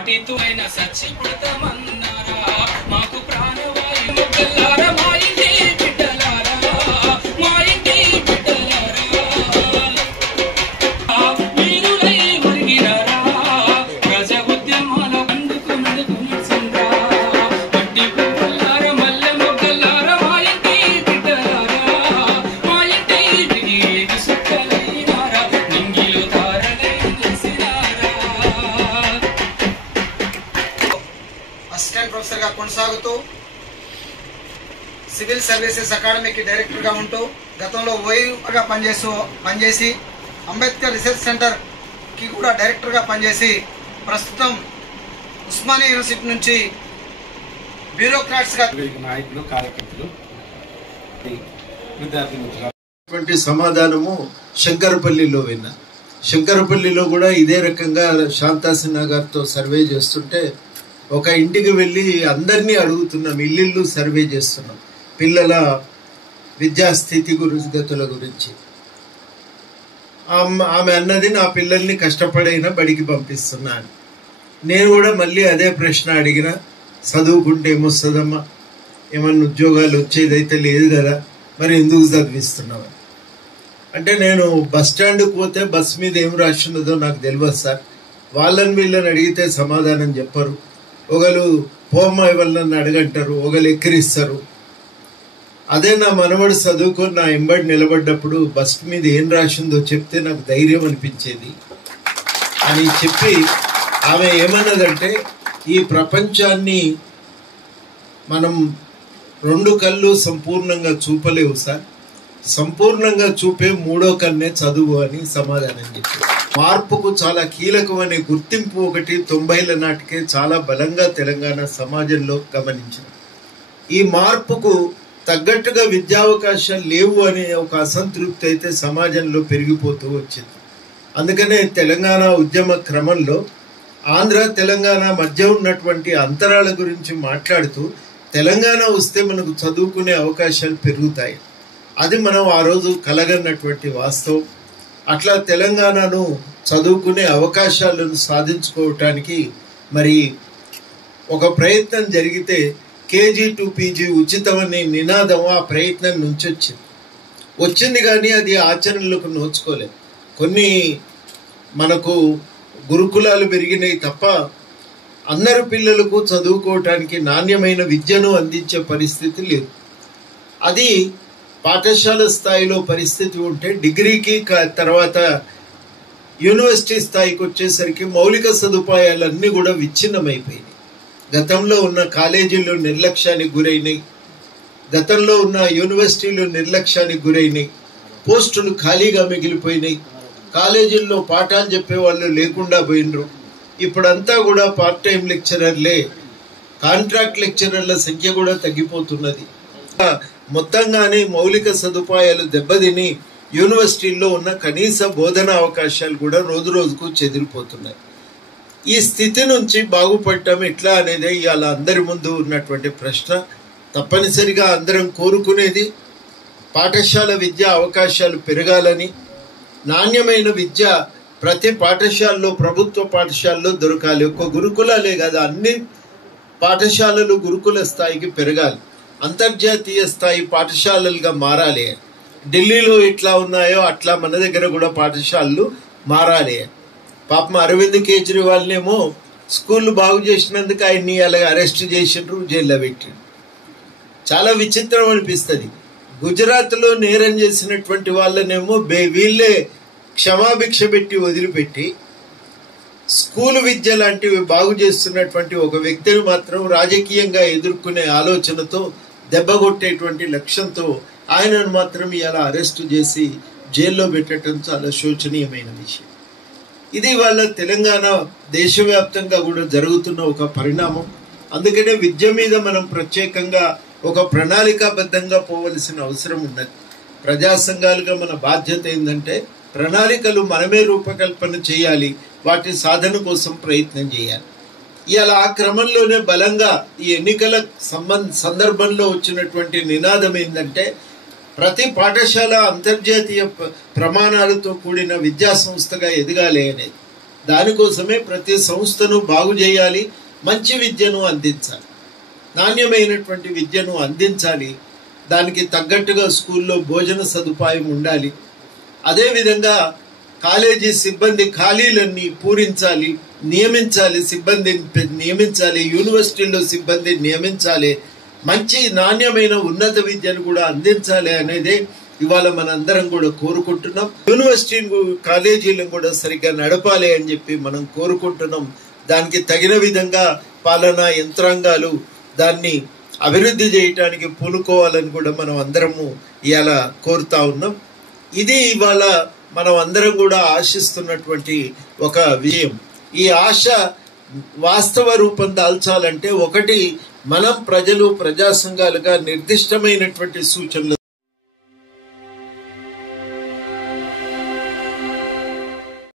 వాటితో అయినా సచ్చిపుడతామన్నారా మాకు ప్రాణవాయు మొక్కలారా మా ఇంటి బిడ్డలారా మా ఇంటి బిడ్డలారా మీరులై ఒరిగినారా ప్రజా ఉద్యమాల అందుకు నడుచుకుందా మట్టి పువ్వులారా మల్లె మొక్కలారా మా ఇంటి బిడ్డలారా మా ఇంటి బిడ్డ సుక్కలైనారా నింగిలో తారలై నిలిసినారా. అసిస్టెంట్ ప్రొఫెసర్ గా కొనసాగుతూ సివిల్ సర్వీసెస్ అకాడమీకి డైరెక్టర్ గా ఉంటూ గతంలో ఓయూగా పనిచేసి అంబేద్కర్ రీసెర్చ్ సెంటర్ కి కూడా డైరెక్టర్ గా పనిచేసి ప్రస్తుతం ఉస్మానియా యూనివర్సిటీ నుంచి బ్యూరోక్రాట్స్ గా నాయకులు కార్యకర్తలు విద్యార్థులు సమాధానము శంకరపల్లిలో విన్నా. శంకరపల్లిలో కూడా ఇదే రకంగా శాంతా సిన్హా గారితో సర్వే చేస్తుంటే ఒక ఇంటికి వెళ్ళి అందరినీ అడుగుతున్నాం, ఇల్లు సర్వే చేస్తున్నాం పిల్లల విద్యాస్థితి గతుల గురించి. ఆమె అన్నది నా పిల్లల్ని కష్టపడైనా బడికి పంపిస్తున్నాను. నేను కూడా మళ్ళీ అదే ప్రశ్న అడిగిన, చదువుకుంటే ఏమొస్తుందమ్మా, ఏమన్నా ఉద్యోగాలు వచ్చేదైతే లేదు కదా, మరి ఎందుకు చదివిస్తున్నావు అంటే, నేను బస్ స్టాండ్కి పోతే బస్ మీద ఏం రాసినదో నాకు తెలియదు సార్, వాళ్ళని వీళ్ళని అడిగితే సమాధానం చెప్పరు, ఒకరు పోమ్మ వాళ్ళని అడగంటారు, ఒకరు ఎక్కిరిస్తారు. అదే నా మనవడు చదువుకొని నా ఎంబడి నిలబడ్డప్పుడు బస్ మీద ఏం రాసిందో చెప్తే నాకు ధైర్యం అనిపించేది అని చెప్పి ఆమె ఏమన్నదంటే, ఈ ప్రపంచాన్ని మనం రెండు కళ్ళు సంపూర్ణంగా చూపలేవు సార్, సంపూర్ణంగా చూపే మూడో కన్నే చదువు అని సమాధానం చెప్పారు. మార్పుకు చాలా కీలకమనే గుర్తింపు ఒకటి 90ల నాటికే చాలా బలంగా తెలంగాణ సమాజంలో గమనించిన. ఈ మార్పుకు తగ్గట్టుగా విద్యావకాశాలు లేవు అనే ఒక అసంతృప్తి అయితే సమాజంలో పెరిగిపోతూ వచ్చింది. అందుకనే తెలంగాణ ఉద్యమ క్రమంలో ఆంధ్ర తెలంగాణ మధ్య ఉన్నటువంటి అంతరాల గురించి మాట్లాడుతూ తెలంగాణ వస్తే మనకు చదువుకునే అవకాశాలు పెరుగుతాయి, అది మనం ఆ రోజు కలగన్నటువంటి వాస్తవం. అట్లా తెలంగాణను చదువుకునే అవకాశాలను సాధించుకోవటానికి మరి ఒక ప్రయత్నం జరిగితే కేజీ టు పీజీ ఉచితమనే నినాదం ఆ ప్రయత్నం నుంచి వచ్చింది కానీ అది ఆచరణలకు నోచుకోలేదు. కొన్ని మనకు గురుకులాలు పెరిగినాయి తప్ప అందరు పిల్లలకు చదువుకోవటానికి నాణ్యమైన విద్యను అందించే పరిస్థితి లేదు. అది పాఠశాల స్థాయిలో పరిస్థితి ఉంటే డిగ్రీకి తర్వాత యూనివర్సిటీ స్థాయికి వచ్చేసరికి మౌలిక సదుపాయాలన్నీ కూడా విచ్ఛిన్నమైపోయినాయి. గతంలో ఉన్న కాలేజీలు నిర్లక్ష్యానికి గురైనాయి, గతంలో ఉన్న యూనివర్సిటీలు నిర్లక్ష్యానికి గురైనాయి, పోస్టులు ఖాళీగా మిగిలిపోయినాయి, కాలేజీల్లో పాఠాలు చెప్పేవాళ్ళు లేకుండా పోయినరు. ఇప్పుడంతా కూడా పార్ట్ టైం లెక్చరర్లే, కాంట్రాక్ట్ లెక్చరర్ల సంఖ్య కూడా తగ్గిపోతున్నది. మొత్తంగానే మౌలిక సదుపాయాలు దెబ్బతిని యూనివర్సిటీల్లో ఉన్న కనీస బోధన అవకాశాలు కూడా రోజు రోజుకు చెదిరిపోతున్నాయి. ఈ స్థితి నుంచి బాగుపడటం ఎట్లా అనేది ఇవాళ అందరి ముందు ఉన్నటువంటి ప్రశ్న. తప్పనిసరిగా అందరం కోరుకునేది పాఠశాల విద్య అవకాశాలు పెరగాలని, నాణ్యమైన విద్య ప్రతి పాఠశాలలో ప్రభుత్వ పాఠశాలలో దొరకాలి. ఒక్క గురుకులాలే కదా, అన్ని పాఠశాలలు గురుకుల స్థాయికి పెరగాలి, అంతర్జాతీయ స్థాయి పాఠశాలలుగా మారాలి. ఢిల్లీలో ఎట్లా ఉన్నాయో అట్లా మన దగ్గర కూడా పాఠశాలలు మారాలి. పాపం అరవింద్ కేజ్రీవాల్నేమో స్కూళ్ళు బాగు చేసినందుకు ఆయన్ని అలాగే అరెస్ట్ చేసిండ్రు, జైల్లో పెట్టిండ్రు. చాలా విచిత్రం అనిపిస్తుంది. గుజరాత్లో నేరం చేసినటువంటి వాళ్ళనేమో వీళ్ళే క్షమాభిక్ష పెట్టి వదిలిపెట్టి స్కూలు విద్య లాంటివి బాగు చేస్తున్నటువంటి ఒక వ్యక్తిని మాత్రం రాజకీయంగా ఎదుర్కొనే ఆలోచనతో దెబ్బగొట్టేటువంటి లక్ష్యంతో ఆయనను మాత్రం ఇలా అరెస్టు చేసి జైల్లో పెట్టడం చాలా శోచనీయమైన విషయం. ఇది వాళ్ళ తెలంగాణ దేశవ్యాప్తంగా కూడా జరుగుతున్న ఒక పరిణామం. అందుకనే విద్య మీద మనం ప్రత్యేకంగా ఒక ప్రణాళికాబద్ధంగా పోవలసిన అవసరం ఉన్నది. ప్రజా సంఘాలుగా మన బాధ్యత ఏంటంటే ప్రణాళికలు మనమే రూపకల్పన చేయాలి, వాటి సాధన కోసం ప్రయత్నం చేయాలి. ఇలా ఆ క్రమంలోనే బలంగా ఈ ఎన్నికల సందర్భంలో వచ్చినటువంటి నినాదం ఏంటంటే ప్రతి పాఠశాల అంతర్జాతీయ ప్రమాణాలతో కూడిన విద్యా సంస్థగా ఎదగాలి అనేది. దానికోసమే ప్రతి సంస్థను బాగు చేయాలి, మంచి విద్యను అందించాలి, నాణ్యమైనటువంటి విద్యను అందించాలి. దానికి తగ్గట్టుగా స్కూల్లో భోజన సదుపాయం ఉండాలి. అదేవిధంగా కాలేజీ సిబ్బంది ఖాళీలన్నీ పూరించాలి, నియమించాలి, సిబ్బందిని నియమించాలి, యూనివర్సిటీల్లో సిబ్బందిని నియమించాలి, మంచి నాణ్యమైన ఉన్నత విద్యను కూడా అందించాలి అనేదే ఇవాళ మనందరం కూడా కోరుకుంటున్నాం. యూనివర్సిటీ కాలేజీలను కూడా సరిగ్గా నడపాలి అని చెప్పి మనం కోరుకుంటున్నాం. దానికి తగిన విధంగా పాలనా యంత్రాంగాలు దాన్ని అభివృద్ధి చేయటానికి పూనుకోవాలని కూడా మనం అందరము ఇవాళ కోరుతా ఉన్నాం. ఇది ఇవాళ మనం అందరం కూడా ఆశిస్తున్నటువంటి ఒక విషయం. ఈ ఆశ వాస్తవ రూపం దాల్చాలంటే ఒకటి, మనం ప్రజలు ప్రజా సంఘాలుగా నిర్దిష్టమైనటువంటి సూచనలు